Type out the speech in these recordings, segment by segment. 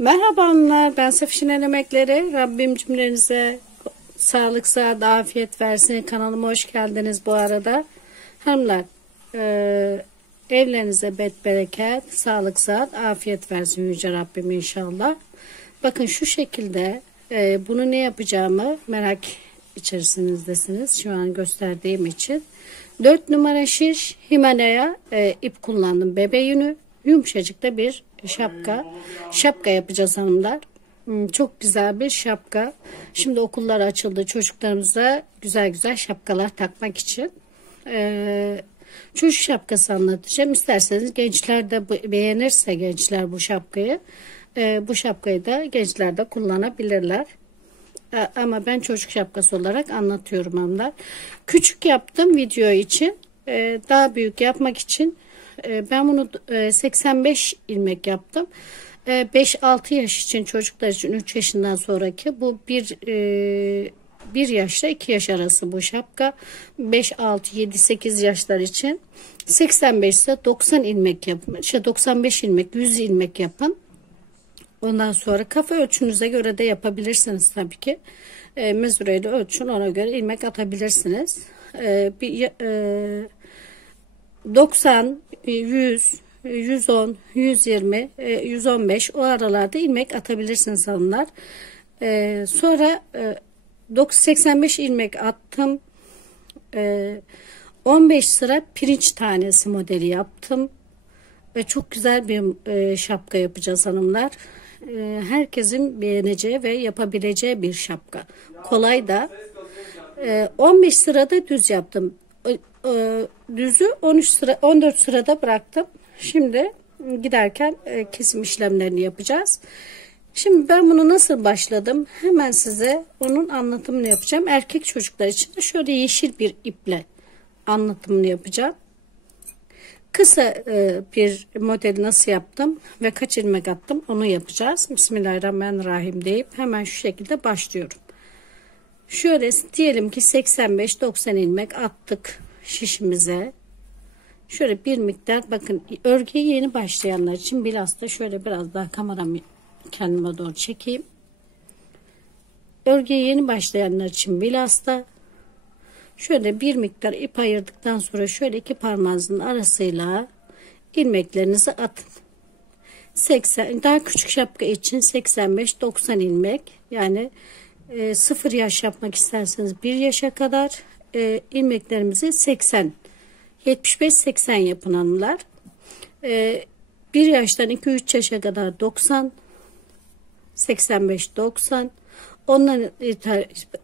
Merhaba hanımlar, ben Sefişinen Emekleri. Rabbim cümlenize sağlık, sıhhat, afiyet versin. Kanalıma hoş geldiniz bu arada. Hanımlar, evlerinize bereket, sağlık, sıhhat, afiyet versin Yüce Rabbim inşallah. Bakın şu şekilde bunu ne yapacağımı merak içerisinizdesiniz şu an gösterdiğim için. 4 numara şiş Himalaya ip kullandım, bebe yünü. Yumuşacık da bir şapka yapacağız hanımlar. Çok güzel bir şapka. Şimdi okullar açıldı, çocuklarımıza güzel güzel şapkalar takmak için çocuk şapkası anlatacağım. İsterseniz gençler de beğenirse gençler bu şapkayı, bu şapkayı da gençler de kullanabilirler. Ama ben çocuk şapkası olarak anlatıyorum hanımlar. Küçük yaptım video için. Daha büyük yapmak için ben bunu 85 ilmek yaptım. 5-6 yaş için, çocuklar için 3 yaşından sonraki, bu bir yaşla 2 yaş arası bu şapka. 5, 6, 7, 8 yaşlar için 85 ise 90 ilmek yapın. 95 ilmek, 100 ilmek yapın. Ondan sonra kafa ölçünüze göre de yapabilirsiniz tabii ki. Mezureyle ölçün, ona göre ilmek atabilirsiniz. 90, 100, 110, 120, 115 o aralarda ilmek atabilirsiniz hanımlar. Sonra 85 ilmek attım. 15 sıra pirinç tanesi modeli yaptım. Çok güzel bir şapka yapacağız hanımlar. Herkesin beğeneceği ve yapabileceği bir şapka. Kolay da. 15 sırada düz yaptım. Düzü 14 sırada bıraktım. Şimdi giderken kesim işlemlerini yapacağız. Şimdi ben bunu nasıl başladım? Hemen size onun anlatımını yapacağım. Erkek çocuklar için de şöyle yeşil bir iple anlatımını yapacağım. Kısa bir modeli nasıl yaptım ve kaç ilmek attım onu yapacağız. Bismillahirrahmanirrahim deyip hemen şu şekilde başlıyorum. Şöyle diyelim ki 85-90 ilmek attık şişimize. Şöyle bir miktar, bakın örgüye yeni başlayanlar için bilhassa şöyle biraz daha kameramı kendime doğru çekeyim. Örgüye yeni başlayanlar için bilhassa şöyle bir miktar ip ayırdıktan sonra şöyle iki parmağınızın arasıyla ilmeklerinizi atın. 80, daha küçük şapka için 85-90 ilmek, yani 0 yaş yapmak isterseniz 1 yaşa kadar ilmeklerimizi 80, 75-80 yapın hanımlar. 1 yaştan 2-3 yaşa kadar 90, 85-90. Ondan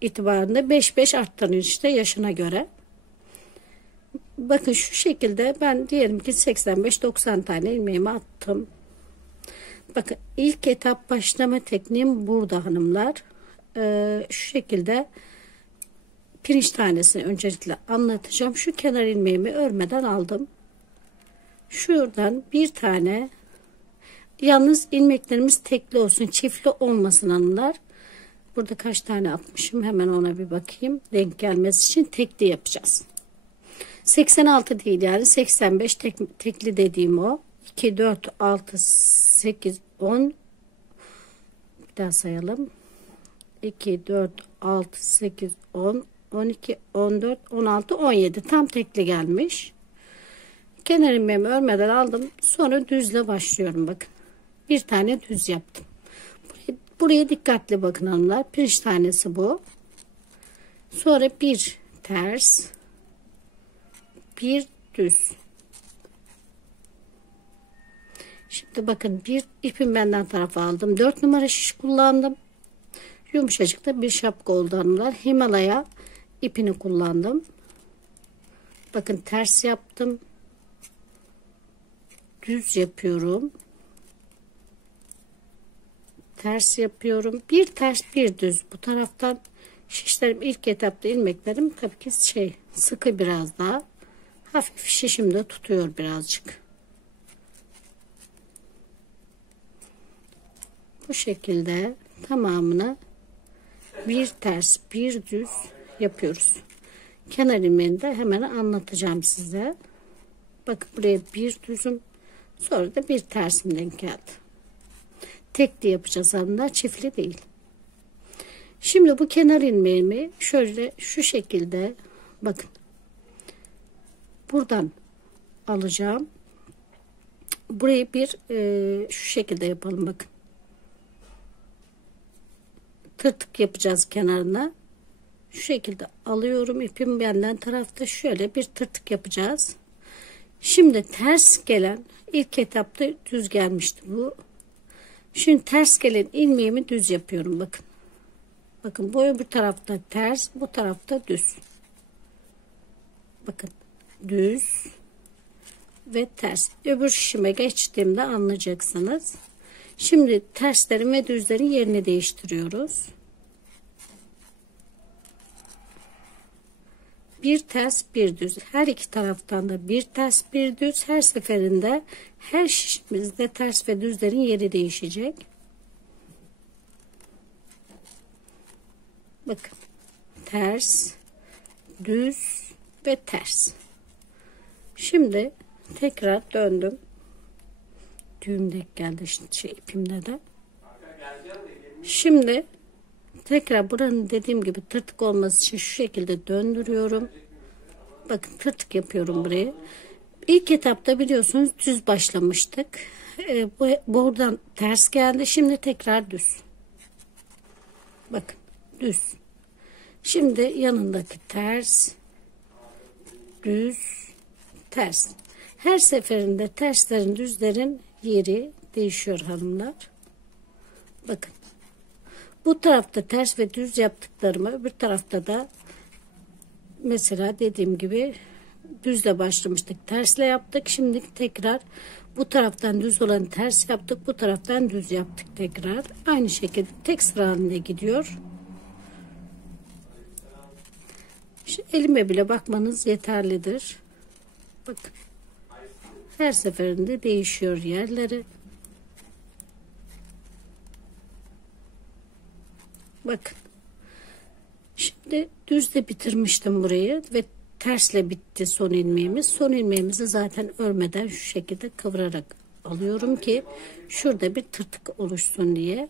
itibarında 5-5 arttırın işte yaşına göre. Bakın şu şekilde ben diyelim ki 85-90 tane ilmeğimi attım. Bakın ilk etap başlama tekniğim burada hanımlar. Şu şekilde pirinç tanesini öncelikle anlatacağım. Şu kenar ilmeğimi örmeden aldım. Şuradan bir tane, yalnız ilmeklerimiz tekli olsun, çiftli olmasın hanımlar. Burada kaç tane atmışım hemen ona bir bakayım. Denk gelmesi için tekli yapacağız. 86 değil, yani 85 tekli dediğim o. 2, 4, 6, 8, 10. Bir daha sayalım. 2, 4, 6, 8, 10, 12, 14, 16, 17. Tam tekli gelmiş. Kenar ilmeğimi örmeden aldım. Sonra düzle başlıyorum bakın. Bir tane düz yaptım. Buraya dikkatli bakın hanımlar. Pirinç tanesi bu. Sonra bir ters, bir düz. Şimdi bakın bir ipim benden tarafa aldım. 4 numara şiş kullandım. Yumuşacık da bir şapka oldu hanımlar. Himalaya ipini kullandım. Bakın ters yaptım. Düz yapıyorum. Ters yapıyorum. Bir ters bir düz. Bu taraftan şişlerim ilk etapta ilmeklerim tabii ki sıkı, biraz daha hafif şişimde tutuyor birazcık. Bu şekilde tamamını bir ters bir düz yapıyoruz. Kenar ilmeğini de hemen anlatacağım size. Bakın buraya bir düzüm, sonra da bir tersim denk geldi. Tekli yapacağız hanımlar, çiftli değil. Şimdi bu kenar ilmeğimi şöyle şu şekilde bakın. Buradan alacağım. Burayı bir şu şekilde yapalım bakın. Tırtık yapacağız kenarına. Şu şekilde alıyorum. İpim benden tarafta şöyle bir tırtık yapacağız. Şimdi ters gelen ilk etapta düz gelmişti bu. Şimdi ters gelen ilmeğimi düz yapıyorum bakın. Bakın bu öbür tarafta ters, bu tarafta düz. Bakın düz ve ters. Öbür şişime geçtiğimde anlayacaksınız. Şimdi terslerin ve düzlerin yerini değiştiriyoruz. Bir ters bir düz. Her iki taraftan da bir ters bir düz. Her seferinde her şişimizde ters ve düzlerin yeri değişecek. Bakın ters, düz ve ters. Şimdi tekrar döndüm. Düğüm denk geldi işte ipimde de. Şimdi tekrar buranın dediğim gibi tırtık olması için şu şekilde döndürüyorum. Bakın tırtık yapıyorum burayı. İlk etapta biliyorsunuz düz başlamıştık. Buradan ters geldi. Şimdi tekrar düz. Bakın düz. Şimdi yanındaki ters, düz, ters. Her seferinde terslerin düzlerin yeri değişiyor hanımlar. Bakın. Bu tarafta ters ve düz yaptıklarımı öbür tarafta da mesela dediğim gibi düzle başlamıştık. Tersle yaptık. Şimdi tekrar bu taraftan düz olanı ters yaptık. Bu taraftan düz yaptık tekrar. Aynı şekilde tek sıra halinde gidiyor. Şu elime bile bakmanız yeterlidir. Bakın. Her seferinde değişiyor yerleri. Bakın. Şimdi düzle bitirmiştim burayı ve tersle bitti son ilmeğimiz. Son ilmeğimizi zaten örmeden şu şekilde kıvırarak alıyorum ki şurada bir tırtık oluşsun diye.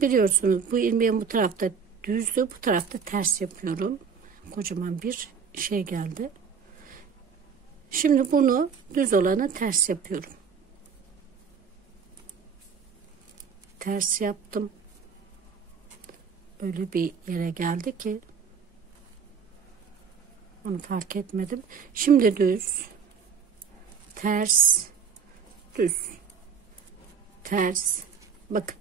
Biliyorsunuz bu ilmeğim bu tarafta düzdü, bu tarafta ters yapıyorum. Kocaman bir şey geldi. Şimdi bunu düz olanı ters yapıyorum. Ters yaptım. Öyle bir yere geldi ki onu fark etmedim. Şimdi düz, ters, düz, ters. Bakın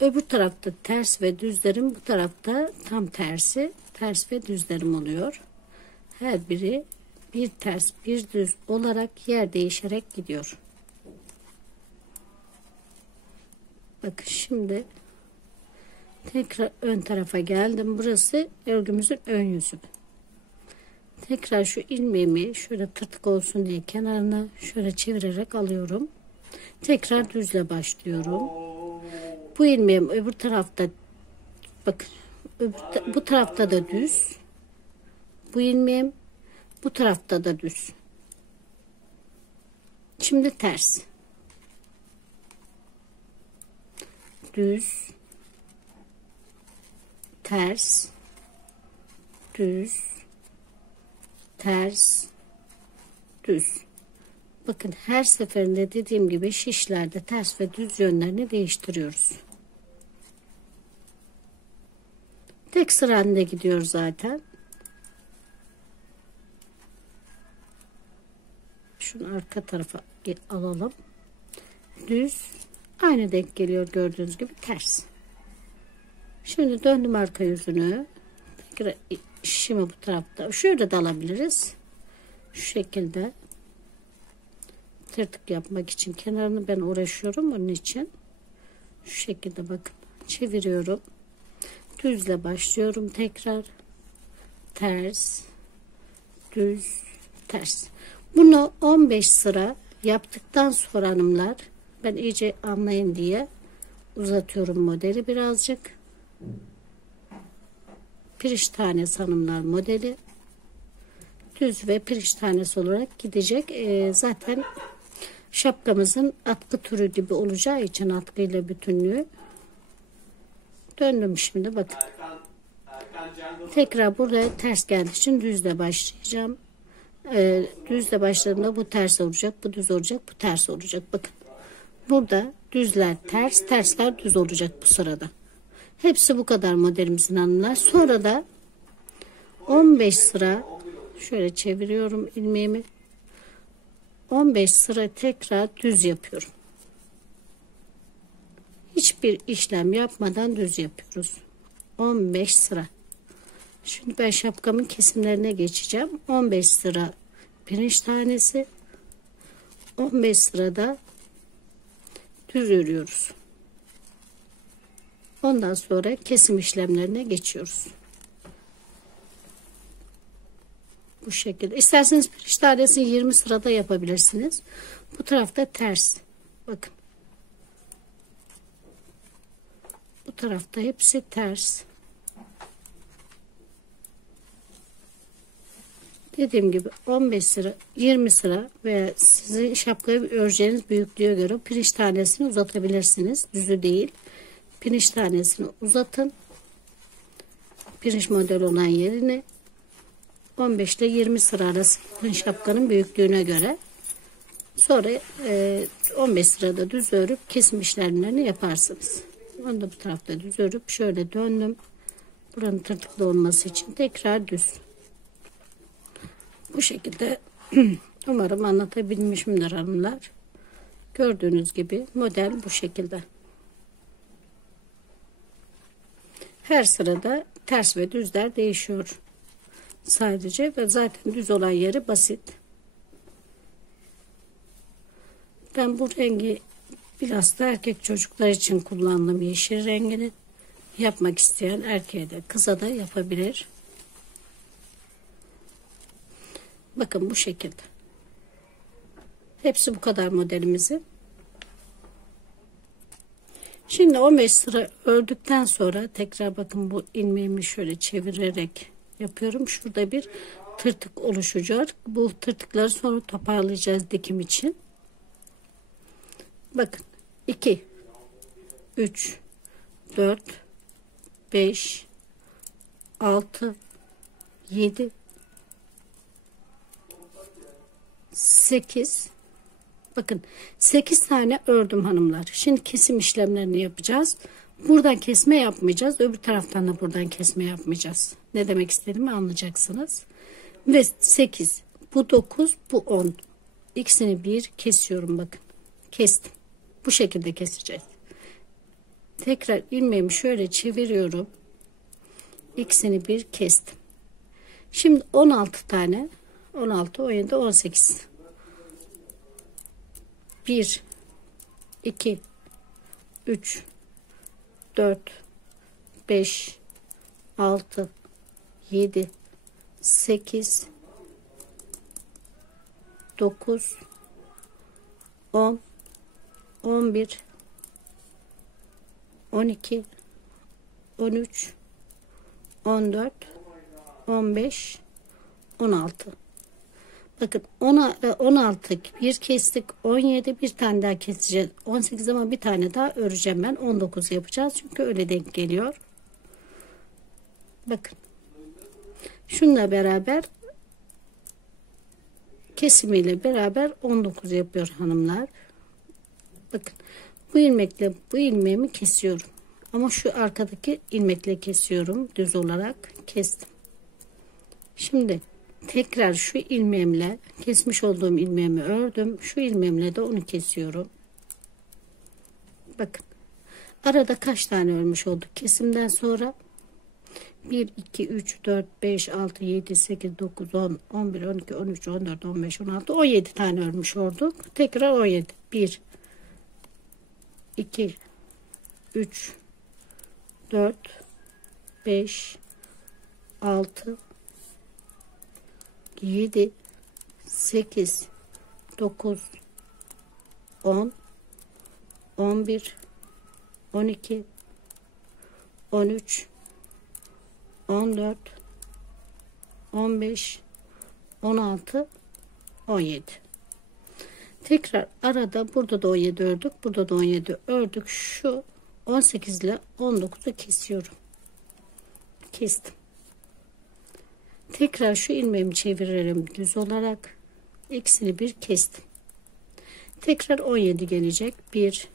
öbür tarafta ters ve düzlerim, bu tarafta tam tersi ters ve düzlerim oluyor. Her biri bir ters bir düz olarak yer değişerek gidiyor. Bakın şimdi tekrar ön tarafa geldim. Burası örgümüzün ön yüzü. Tekrar şu ilmeğimi şöyle tırtık olsun diye kenarına şöyle çevirerek alıyorum. Tekrar düzle başlıyorum. Bu ilmeğim öbür tarafta bakın bu tarafta da düz. Bu ilmeğim bu tarafta da düz. Şimdi ters. Düz. Ters. Düz. Ters. Düz. Bakın her seferinde dediğim gibi şişlerde ters ve düz yönlerini değiştiriyoruz. Tek sıra halinde gidiyor zaten. Şunu arka tarafa alalım. Düz. Aynı denk geliyor gördüğünüz gibi ters. Şimdi döndüm arka yüzünü. Tekrar şişimi bu tarafta. Şöyle de alabiliriz. Şu şekilde. Tırtık yapmak için kenarını ben uğraşıyorum onun için. Şu şekilde bakın. Çeviriyorum. Düzle başlıyorum tekrar. Ters. Düz. Ters. Bunu 15 sıra yaptıktan sonra hanımlar, ben iyice anlayın diye uzatıyorum modeli birazcık. Pirinç tanesi hanımlar modeli. Düz ve pirinç tanesi olarak gidecek. Zaten Şapkamızın atkı türü gibi olacağı için atkıyla bütünlüğü. Döndüm şimdi bakın. Tekrar buraya ters geldiği için düzle başlayacağım. Düzle başladığımda bu ters olacak, bu düz olacak, bu ters olacak. Bakın. Burada düzler ters, tersler düz olacak bu sırada. Hepsi bu kadar modelimizin hanımlar. Sonra da 15 sıra şöyle çeviriyorum ilmeğimi. 15 sıra tekrar düz yapıyorum. Hiçbir işlem yapmadan düz yapıyoruz. 15 sıra. Şimdi ben şapkamın kesimlerine geçeceğim. 15 sıra pirinç tanesi. 15 sırada düz örüyoruz. Ondan sonra kesim işlemlerine geçiyoruz. Bu şekilde. İsterseniz pirinç tanesini 20 sırada yapabilirsiniz. Bu tarafta ters. Bakın. Bu tarafta hepsi ters. Dediğim gibi 15 sıra, 20 sıra veya sizin şapkayı öreceğiniz büyüklüğe göre pirinç tanesini uzatabilirsiniz. Düzü değil. Pirinç tanesini uzatın. Pirinç model olan yerine 15 ile 20 sıra arası şapkanın büyüklüğüne göre. Sonra 15 sırada düz örüp kesim işlemlerini yaparsınız. Onu da bu tarafta düz örüp şöyle döndüm. Buranın tırtıklı olması için tekrar düz. Bu şekilde umarım anlatabilmişimdir hanımlar. Gördüğünüz gibi model bu şekilde. Her sırada ters ve düzler değişiyor. Sadece ve zaten düz olan yeri basit. Ben bu rengi biraz da erkek çocuklar için kullandım, yeşil rengini. Yapmak isteyen erkeğe de kıza da yapabilir. Bakın bu şekilde. Hepsi bu kadar modelimizi. Şimdi 15 sıra ördükten sonra tekrar bakın bu ilmeğimi şöyle çevirerek yapıyorum. Şurada bir tırtık oluşacak. Bu tırtıkları sonra toparlayacağız dikim için. Bakın 2 3 4 5 6 7 8, bakın 8 tane ördüm hanımlar. Şimdi kesim işlemlerini yapacağız. Buradan kesme yapmayacağız. Öbür taraftan da buradan kesme yapmayacağız. Ne demek istediğimi anlayacaksınız. Ve 8, bu 9, bu 10. İkisini bir kesiyorum bakın. Kestim. Bu şekilde keseceğiz. Tekrar ilmeğimi şöyle çeviriyorum. İkisini bir kestim. Şimdi 16 tane, 16, 17, 18. 1 2 3 4 5 6 7 8 9 10 11 12 13 14 15 16. Bakın 16 bir kestik, 17 bir tane daha keseceğiz, 18 ama bir tane daha öreceğim ben, 19 yapacağız çünkü öyle denk geliyor. Bakın şununla beraber kesimiyle beraber 19 yapıyor hanımlar. Bakın bu ilmekle bu ilmeğimi kesiyorum ama şu arkadaki ilmekle kesiyorum, düz olarak kestim. Şimdi tekrar şu ilmeğimle kesmiş olduğum ilmeğimi ördüm. Şu ilmeğimle de onu kesiyorum. Bakın. Arada kaç tane örmüş olduk kesimden sonra? 1, 2, 3, 4, 5, 6, 7, 8, 9, 10, 11, 12, 13, 14, 15, 16, 17 tane örmüş olduk. Tekrar 17. 1, 2, 3, 4, 5, 6, 7 8 9 10 11 12 13 14 15 16 17. Tekrar arada burada da 17 ördük. Burada da 17 ördük. Şu 18 ile 19'u kesiyorum. Kestim. Tekrar şu ilmeğimi çeviririm düz olarak. İkisini bir kestim. Tekrar 17 gelecek. 1,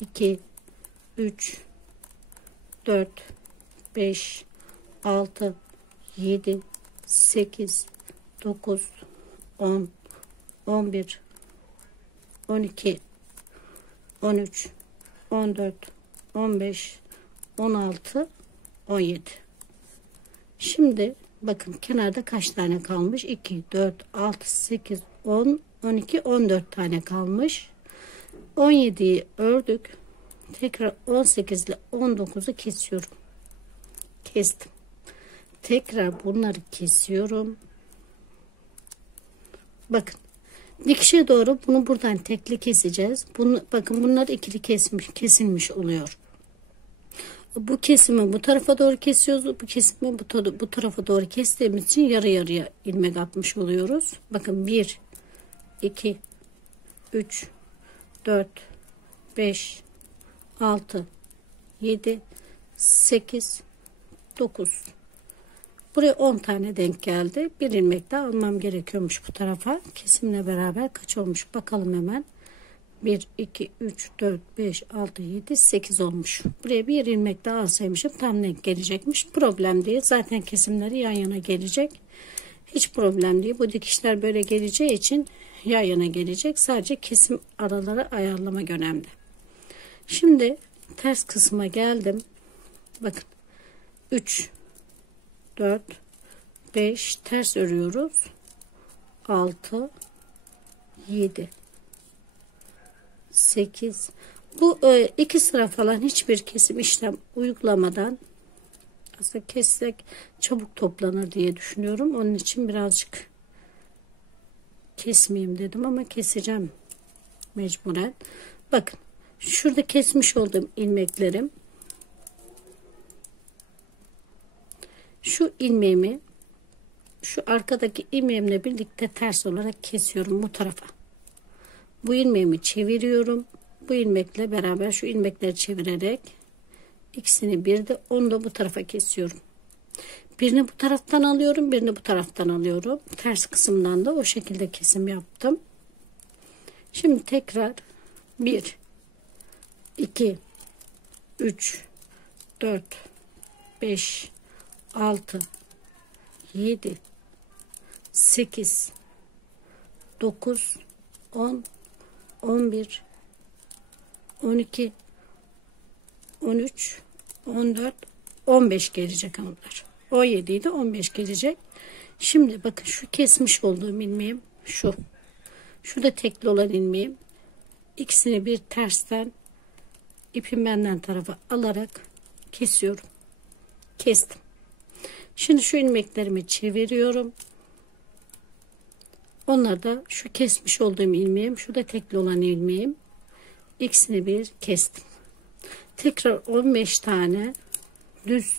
2, 3, 4, 5, 6, 7, 8, 9, 10, 11, 12, 13, 14, 15, 16, 17. Şimdi bakın kenarda kaç tane kalmış? 2, 4, 6, 8, 10, 12, 14 tane kalmış. 17'yi ördük. Tekrar 18 ile 19'u kesiyorum. Kestim. Tekrar bunları kesiyorum. Bakın. Dikişe doğru bunu buradan tekli keseceğiz. Bakın bunlar ikili kesilmiş oluyor. Bu kesimi bu tarafa doğru kesiyoruz. Bu kesimi bu tarafa doğru kestiğimiz için yarı yarıya ilmek atmış oluyoruz. Bakın 1, 2, 3, 4, 5, 6, 7, 8, 9. Buraya 10 tane denk geldi. Bir ilmek daha almam gerekiyormuş bu tarafa. Kesimle beraber kaç olmuş bakalım hemen. 1, 2, 3, 4, 5, 6, 7, 8 olmuş. Buraya bir ilmek daha alsaymışım tam denk gelecekmiş. Problem değil. Zaten kesimleri yan yana gelecek. Hiç problem değil. Bu dikişler böyle geleceği için yan yana gelecek. Sadece kesim araları ayarlamak önemli. Şimdi ters kısma geldim. Bakın 3, 4, 5 ters örüyoruz. 6, 7, 8. Bu iki sıra falan hiçbir kesim işlem uygulamadan aslında kessek çabuk toplanır diye düşünüyorum. Onun için birazcık kesmeyeyim dedim ama keseceğim mecburen. Bakın şurada kesmiş olduğum ilmeklerim. Şu ilmeğimi şu arkadaki ilmeğimle birlikte ters olarak kesiyorum bu tarafa. Bu ilmeğimi çeviriyorum. Bu ilmekle beraber şu ilmekleri çevirerek ikisini bir de onu da bu tarafa kesiyorum. Birini bu taraftan alıyorum, birini bu taraftan alıyorum. Ters kısımdan da o şekilde kesim yaptım. Şimdi tekrar 1, 2, 3, 4, 5, 6, 7, 8, 9, 10, 11, 12, 13, 14, 15 gelecek onlar. 17 idi 15 gelecek. Şimdi bakın şu kesmiş olduğum ilmeğim şu. Şurada tekli olan ilmeğim. İkisini bir tersten ipin benden tarafa alarak kesiyorum. Kestim. Şimdi şu ilmeklerimi çeviriyorum. Onlar da şu kesmiş olduğum ilmeğim. Şurada tekli olan ilmeğim. İkisini bir kestim. Tekrar 15 tane düz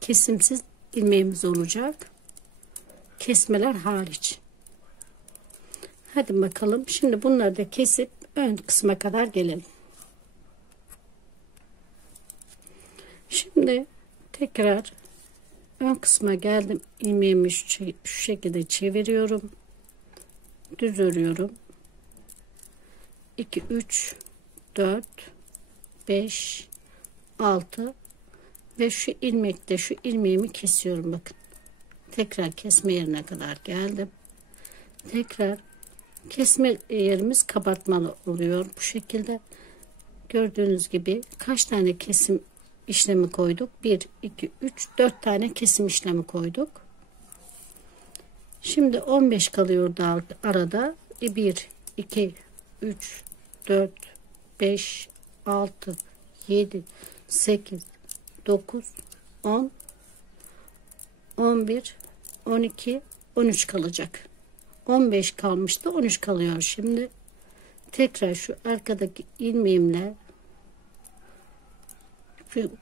kesimsiz ilmeğimiz olacak. Kesmeler hariç. Hadi bakalım. Şimdi bunları da kesip ön kısma kadar gelelim. Şimdi tekrar ön kısma geldim. İlmeğimi şu şekilde çeviriyorum. Düz örüyorum. 2, 3, 4, 5, 6 ve şu ilmekte şu ilmeğimi kesiyorum bakın. Tekrar kesme yerine kadar geldim. Tekrar kesme yerimiz kapatmalı oluyor. Bu şekilde gördüğünüz gibi kaç tane kesim işlemi koyduk? 1, 2, 3, 4 tane kesim işlemi koyduk. Şimdi 15 kalıyor da arada. 1, 2, 3, 4, 5, 6, 7, 8, 9, 10, 11, 12, 13 kalacak. 15 kalmıştı. 13 kalıyor şimdi. Tekrar şu arkadaki ilmeğimle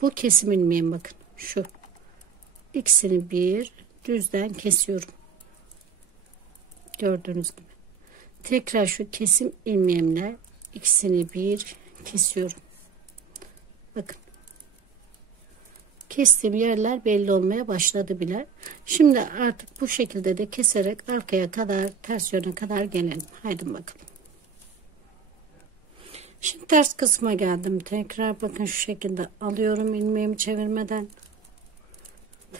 bu kesim ilmeğim bakın. Şu. İkisini bir düzden kesiyorum. Gördüğünüz gibi. tekrar şu kesim ilmeğimle ikisini bir kesiyorum. Bakın. Kestiğim yerler belli olmaya başladı bile. Şimdi artık bu şekilde de keserek arkaya kadar, ters yöne kadar gelelim. Haydi bakalım. Şimdi ters kısma geldim. Tekrar bakın şu şekilde alıyorum ilmeğimi çevirmeden.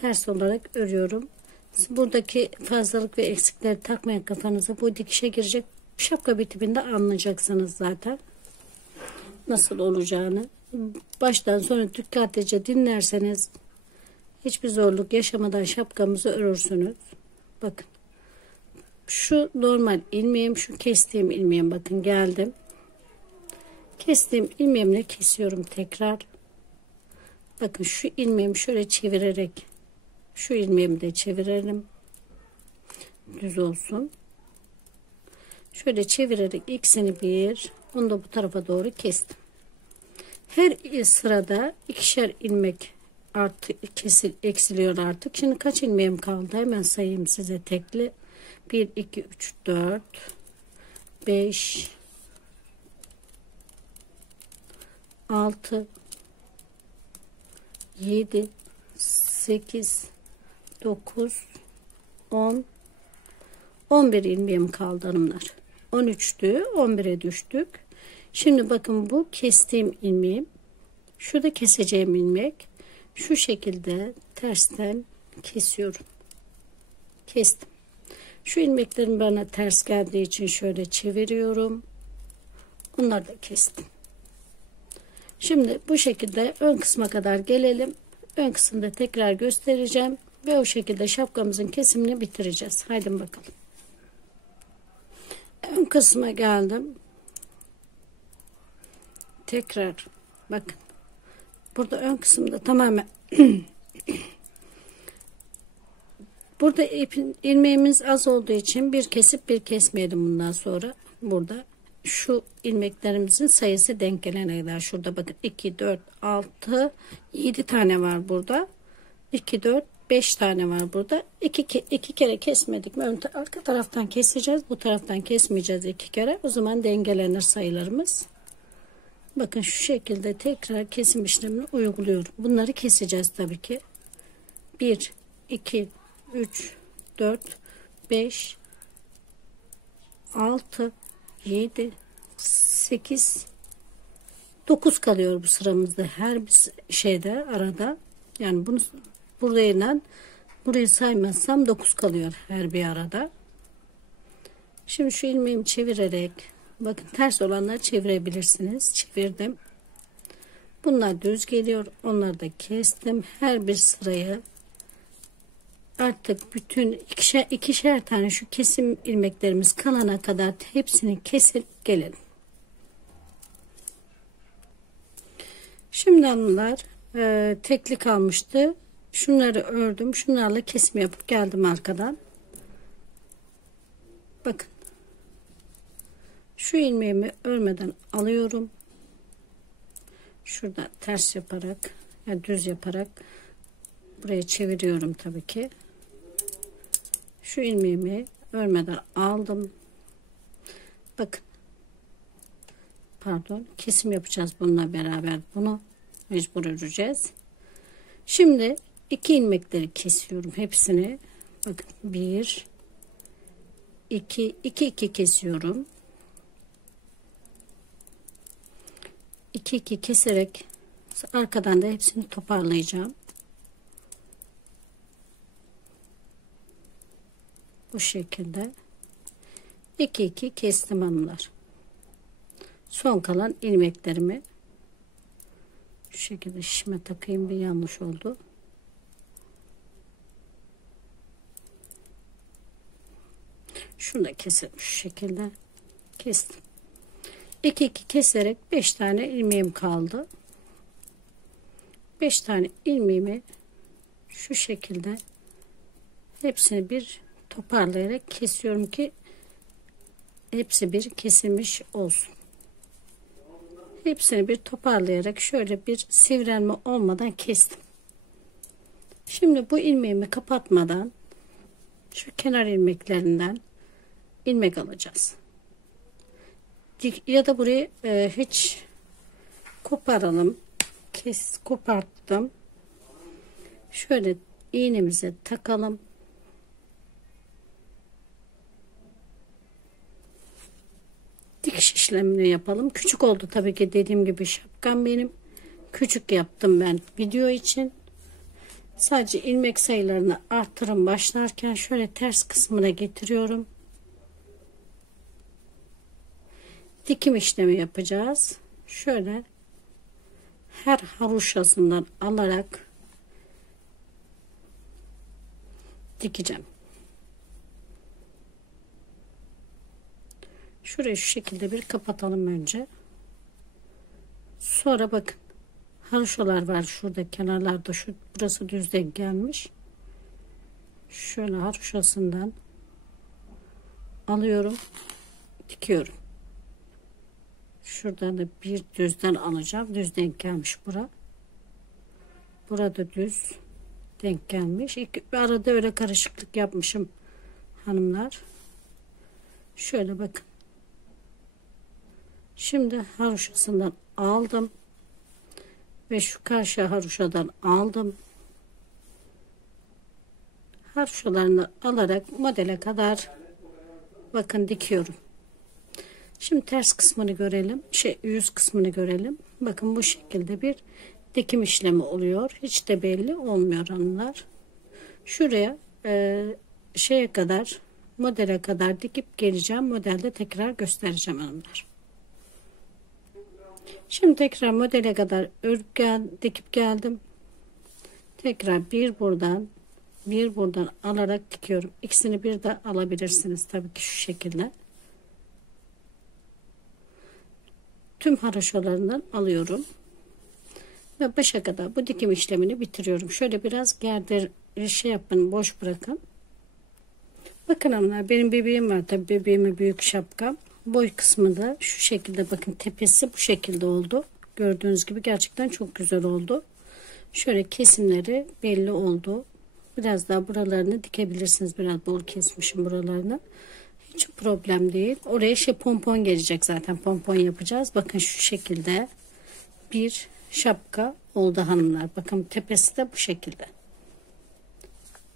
Ters olarak örüyorum. Buradaki fazlalık ve eksikleri takmayın kafanıza. Bu dikişe girecek şapka bitiminde anlayacaksınız zaten. Nasıl olacağını. Baştan sona dikkatlice dinlerseniz hiçbir zorluk yaşamadan şapkamızı örürsünüz. Bakın. Şu normal ilmeğim, şu kestiğim ilmeğim, bakın geldim. Kestiğim ilmeğimle kesiyorum tekrar. Bakın şu ilmeğimi şöyle çevirerek, şu ilmeğimi de çevirelim. Düz olsun. Şöyle çevirerek ikisini bir, onu da bu tarafa doğru kestim. Her sırada ikişer ilmek eksiliyor artık. Şimdi kaç ilmeğim kaldı? Hemen sayayım size tekli. 1, 2, 3, 4, 5, 6, 7, 8, 9, 10, 11 ilmeğim kaldı hanımlar. 13'tü, 11'e düştük. Şimdi bakın bu kestiğim ilmeğim. Şurada keseceğim ilmek. Şu şekilde tersten kesiyorum. Kestim. Şu ilmeklerim bana ters geldiği için şöyle çeviriyorum. Onları da kestim. Şimdi bu şekilde ön kısma kadar gelelim. Ön kısımda tekrar göstereceğim. Ve o şekilde şapkamızın kesimini bitireceğiz. Haydi bakalım. Ön kısma geldim. Tekrar bakın. Burada ön kısımda tamamen burada ilmeğimiz az olduğu için bir kesip bir kesmeyelim bundan sonra. Burada şu ilmeklerimizin sayısı denk gelene kadar şurada bakın 2, 4, 6, 7 tane var burada. 2, 4, 5 tane var burada. 2 kere kesmedik mi? Arka taraftan keseceğiz. Bu taraftan kesmeyeceğiz 2 kere. O zaman dengelenir sayılarımız. Bakın şu şekilde tekrar kesim işlemini uyguluyorum. Bunları keseceğiz tabii ki. 1, 2, 3, 4, 5, 6, 7, 8, 9 kalıyor bu sıramızda. Her bir şeyde arada. Yani bunu burayı saymazsam 9 kalıyor her bir arada. Şimdi şu ilmeğimi çevirerek, bakın ters olanları çevirebilirsiniz. Çevirdim. Bunlar düz geliyor. Onları da kestim. Her bir sırayı artık bütün ikişer tane şu kesim ilmeklerimiz kalana kadar hepsini kesip gelelim. Şimdi hanımlar tekli kalmıştı. Şunları ördüm. Şunlarla kesim yapıp geldim arkadan. Bakın. Şu ilmeğimi örmeden alıyorum. Şurada ters yaparak, yani düz yaparak buraya çeviriyorum tabii ki. Şu ilmeğimi örmeden aldım. Bakın. Pardon. Kesim yapacağız bununla beraber. Bunu mecbur öreceğiz. Şimdi 2 ilmekleri kesiyorum. Hepsini. Bakın. 1, 2, 2 kesiyorum. 2 keserek arkadan da hepsini toparlayacağım. Bu şekilde 2 kestim hanımlar. Son kalan ilmeklerimi şu şekilde şişime takayım, bir yanlış oldu. Şunu da keselim, şu şekilde kestim. 2 keserek 5 tane ilmeğim kaldı. 5 tane ilmeğimi şu şekilde hepsini bir toparlayarak kesiyorum ki hepsi bir kesilmiş olsun. Hepsini bir toparlayarak şöyle bir sivrilme olmadan kestim. Şimdi bu ilmeğimi kapatmadan şu kenar ilmeklerinden ilmek alacağız. Ya da burayı hiç koparalım. Koparttım. Şöyle iğnemize takalım. Dikiş işlemini yapalım. Küçük oldu tabii ki, dediğim gibi şapkam benim. Küçük yaptım ben video için. Sadece ilmek sayılarını arttırın başlarken şöyle ters kısmına getiriyorum. Dikim işlemi yapacağız. Şöyle her haroşasından alarak dikeceğim. Şurayı şu şekilde bir kapatalım önce. Sonra bakın, haroşalar var şurada kenarlarda, burası düz denk gelmiş. Şöyle haroşasından alıyorum, dikiyorum. Şuradan da bir düzden alacağım. Düz denk gelmiş bura. Burada düz denk gelmiş. Arada öyle karışıklık yapmışım hanımlar. Şöyle bakın. Şimdi haroşasından aldım. Ve şu karşı haroşadan aldım. Haroşalarını alarak modele kadar bakın dikiyorum. Şimdi ters kısmını görelim. Yüz kısmını görelim. Bakın bu şekilde bir dikim işlemi oluyor. Hiç de belli olmuyor hanımlar. Şuraya şeye kadar, modele kadar dikip geleceğim. Modelde tekrar göstereceğim hanımlar. Şimdi tekrar modele kadar dikip geldim. Tekrar bir buradan alarak dikiyorum. İkisini bir de alabilirsiniz tabii ki şu şekilde. Tüm haroşalarından alıyorum ve başa kadar bu dikim işlemini bitiriyorum. Şöyle biraz yapın, boş bırakın. Bakın hanımlar, benim bebeğim var tabii, bebeğime büyük şapkam. Boy kısmı da şu şekilde, bakın tepesi bu şekilde oldu. Gördüğünüz gibi gerçekten çok güzel oldu. Şöyle kesimleri belli oldu. Biraz daha buralarını dikebilirsiniz. Biraz bol kesmişim buralarını. Hiç problem değil. Oraya pompon gelecek zaten. Pompon yapacağız. Bakın şu şekilde bir şapka oldu hanımlar. Bakın tepesi de bu şekilde.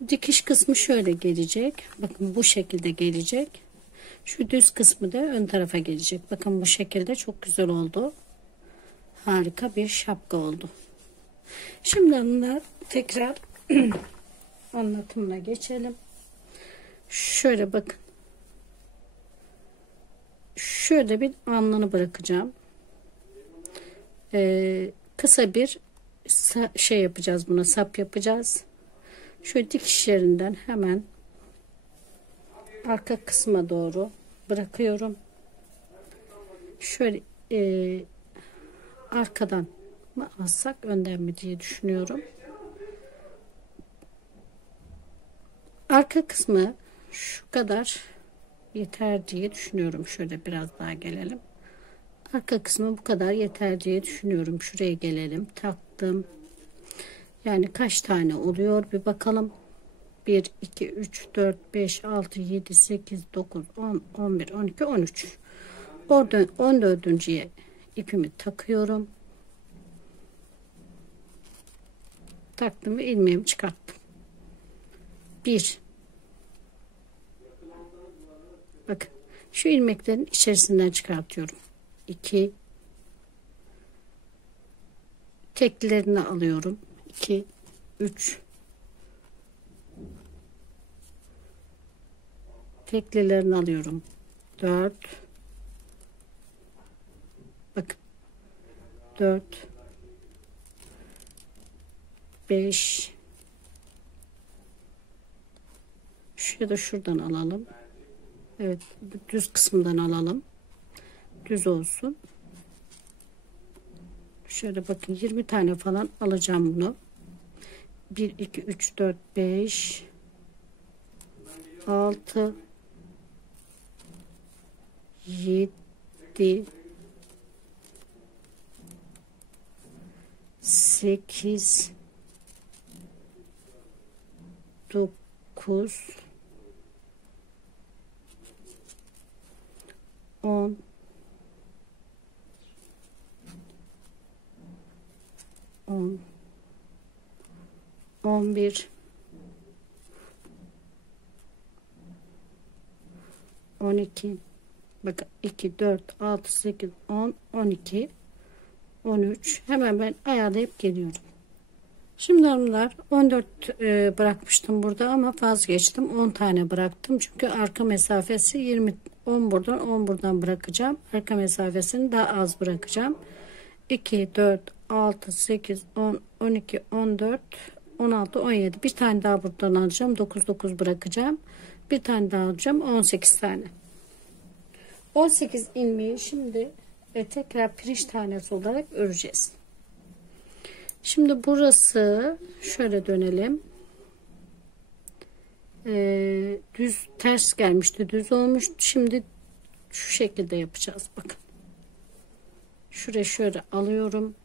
Dikiş kısmı şöyle gelecek. Bakın bu şekilde gelecek. Şu düz kısmı da ön tarafa gelecek. Bakın bu şekilde çok güzel oldu. Harika bir şapka oldu. Şimdi hanımlar tekrar anlatımına geçelim. Şöyle bakın. Şöyle bir alnını bırakacağım. Kısa bir yapacağız, buna sap yapacağız. Şöyle dikiş yerinden hemen arka kısma doğru bırakıyorum. Şöyle arkadan mı alsak, önden mi diye düşünüyorum. Arka kısmı şu kadar yeter diye düşünüyorum. Şöyle biraz daha gelelim. Arka kısmı bu kadar yeter diye düşünüyorum. Şuraya gelelim. Taktım. Yani kaç tane oluyor bir bakalım. 1, 2, 3, 4, 5, 6, 7, 8, 9, 10, 11, 12, 13. Oradan 14.'ye ipimi takıyorum. Taktım ve ilmeğimi çıkarttım. 1. Bakın şu ilmeklerin içerisinden çıkartıyorum. 2. Teklerini alıyorum. 2, 3. Teklilerini alıyorum. 4. Bakın. 4. 5. Şu da şuradan alalım. Evet, düz kısmından alalım. Düz olsun. Şöyle bakın, 20 tane falan alacağım bunu. 1, 2, 3, 4, 5, 6, 7, 8, 9, 10, 10, 11, 12, bakın 2, 4, 6, 8, 10, 12, 13. Hemen ben ayarlayıp geliyorum. Şimdi hanımlar 14 bırakmıştım burada ama vazgeçtim. 10 tane bıraktım. Çünkü arka mesafesi 20, 10 buradan 10 buradan bırakacağım. Arka mesafesini daha az bırakacağım. 2, 4, 6, 8, 10, 12, 14, 16, 17. Bir tane daha buradan alacağım. 9, 9 bırakacağım. Bir tane daha alacağım. 18 tane. 18 ilmeği şimdi tekrar pirinç tanesi olarak öreceğiz. Şimdi burası şöyle dönelim. Düz ters gelmişti. Düz olmuş. Şimdi şu şekilde yapacağız. Bakın. Şuraya şöyle alıyorum.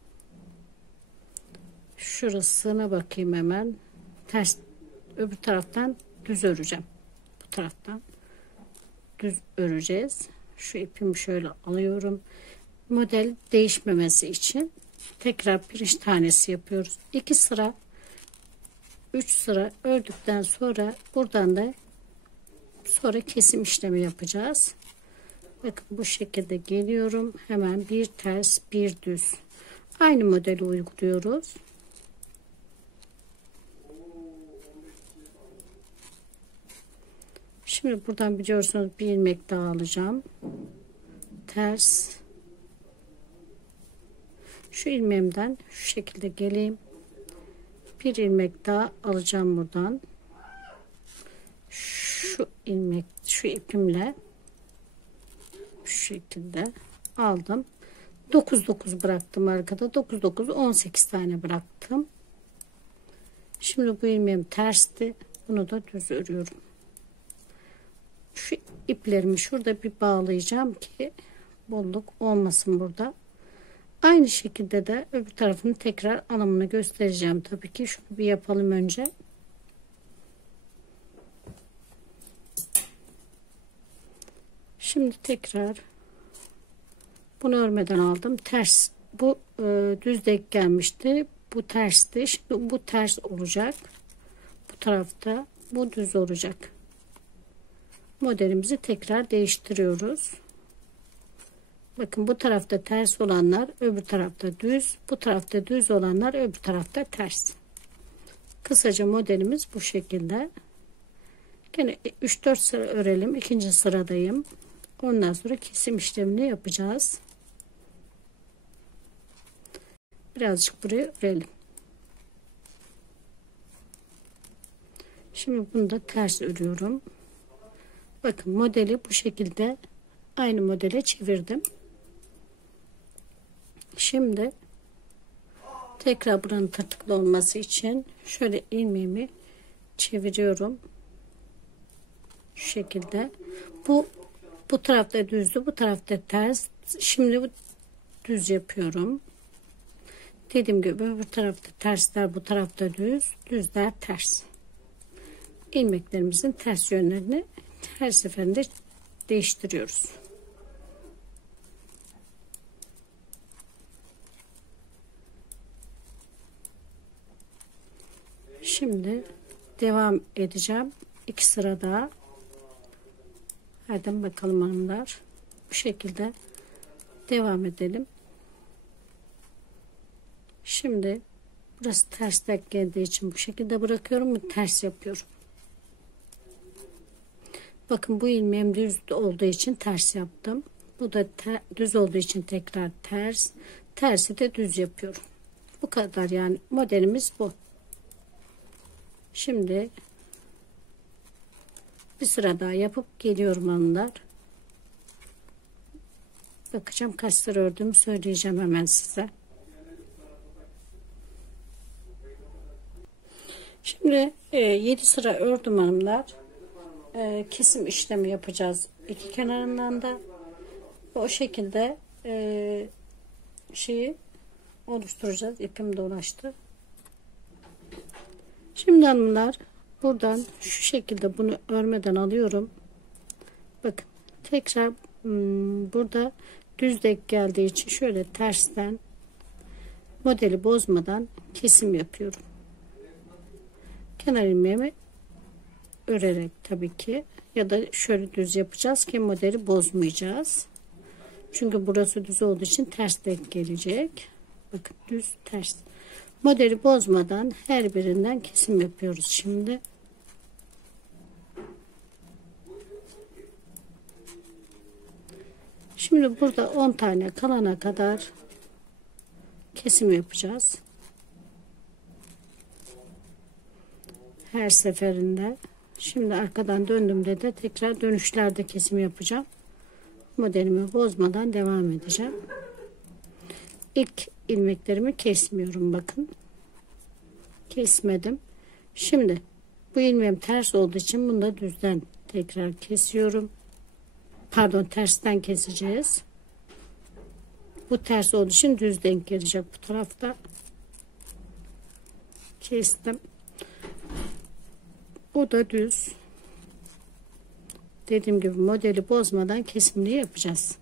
Şurasına bakayım hemen. Ters, öbür taraftan düz öreceğim. Bu taraftan düz öreceğiz. Şu ipimi şöyle alıyorum. Model değişmemesi için tekrar pirinç tanesi yapıyoruz. 2 sıra 3 sıra ördükten sonra buradan da sonra kesim işlemi yapacağız. Bakın bu şekilde geliyorum. Hemen bir ters bir düz. Aynı modeli uyguluyoruz. Şimdi buradan biliyorsunuz bir ilmek daha alacağım. Ters. Şu ilmeğimden şu şekilde geleyim. Bir ilmek daha alacağım buradan. Şu ilmek, şu ipimle şu şekilde aldım. 9 9 bıraktım arkada. 9 9 18 tane bıraktım. Şimdi bu ilmeğim tersti. Bunu da düz örüyorum. Şu iplerimi şurada bir bağlayacağım ki bolluk olmasın burada. Aynı şekilde de öbür tarafını tekrar alımını göstereceğim. Tabii ki şunu bir yapalım önce. Şimdi tekrar bunu örmeden aldım. Ters. Bu düz denk gelmişti. Bu tersti. Şimdi bu ters olacak. Bu tarafta bu düz olacak. Modelimizi tekrar değiştiriyoruz. Bakın bu tarafta ters olanlar öbür tarafta düz. Bu tarafta düz olanlar öbür tarafta ters. Kısaca modelimiz bu şekilde. Yine 3-4 sıra örelim. İkinci sıradayım. Ondan sonra kesim işlemini yapacağız. Birazcık buraya örelim. Şimdi bunu da ters örüyorum. Bakın modeli bu şekilde aynı modele çevirdim. Şimdi tekrar buranın tırtıklı olması için şöyle ilmeğimi çeviriyorum. Şu şekilde. Bu tarafta düzdü, bu tarafta ters. Şimdi bu düz yapıyorum. Dediğim gibi öbür tarafta tersler, bu tarafta düz, düzler ters. İlmeklerimizin ters yönlerini her seferinde değiştiriyoruz. Şimdi devam edeceğim. 2 sıra daha. Hadi bakalım hanımlar. Bu şekilde devam edelim. Şimdi burası ters denk geldiği için bu şekilde bırakıyorum ve ters yapıyorum. Bakın bu ilmeğim düz olduğu için ters yaptım. Bu da düz olduğu için tekrar ters. Tersi de düz yapıyorum. Bu kadar yani modelimiz bu. Şimdi bir sıra daha yapıp geliyorum hanımlar. Bakacağım kaç sıra ördüğümü söyleyeceğim hemen size. Şimdi 7 sıra ördüm hanımlar. Kesim işlemi yapacağız iki kenarından da. O şekilde şeyi oluşturacağız. İpim dolaştı. Şimdi hanımlar buradan şu şekilde bunu örmeden alıyorum. Bakın tekrar burada düz denk geldiği için şöyle tersten modeli bozmadan kesim yapıyorum. Kenar ilmeğimi örerek tabii ki, ya da şöyle düz yapacağız ki modeli bozmayacağız. Çünkü burası düz olduğu için ters denk gelecek. Bakın düz ters. Modeli bozmadan her birinden kesim yapıyoruz şimdi. Şimdi burada 10 tane kalana kadar kesim yapacağız. Her seferinde. Şimdi arkadan döndüğümde de tekrar dönüşlerde kesim yapacağım. Modelimi bozmadan devam edeceğim. İlk ilmeklerimi kesmiyorum, bakın. Kesmedim. Şimdi bu ilmeğim ters olduğu için bunu da düzden tekrar kesiyorum. Pardon, tersten keseceğiz. Bu ters olduğu için düz denk gelecek bu tarafta. Kestim. O da düz. Dediğim gibi modeli bozmadan kesimini yapacağız.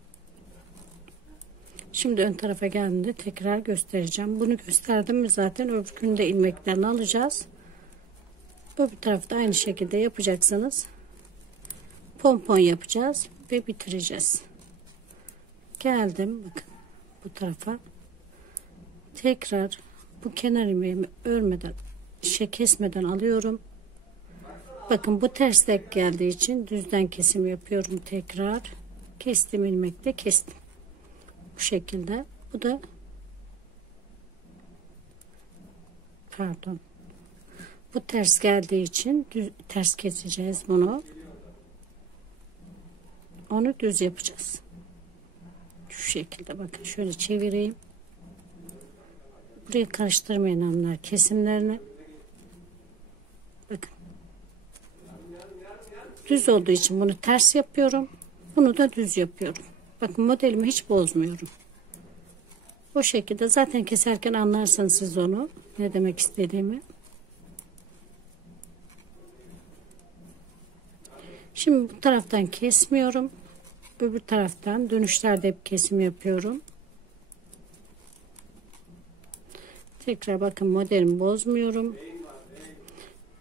Şimdi ön tarafa geldiğinde tekrar göstereceğim. Bunu gösterdim mi zaten öbür günde ilmeklerini alacağız. Öbür tarafta aynı şekilde yapacaksınız. Pompon yapacağız ve bitireceğiz. Geldim bakın bu tarafa. Tekrar bu kenar ilmeğimi örmeden, kesmeden alıyorum. Bakın bu ters denk geldiği için düzden kesim yapıyorum tekrar. Kestim, ilmekle kestim. Bu şekilde. Bu da pardon. Bu ters geldiği için ters keseceğiz bunu. Onu düz yapacağız. Şu şekilde bakın şöyle çevireyim. Burayı karıştırmayın hanımlar kesimlerini. Bakın. Düz olduğu için bunu ters yapıyorum. Bunu da düz yapıyorum. Bakın modelimi hiç bozmuyorum. O şekilde zaten keserken anlarsınız siz onu. Ne demek istediğimi. Şimdi bu taraftan kesmiyorum. Öbür taraftan dönüşlerde hep kesim yapıyorum. Tekrar bakın modelimi bozmuyorum.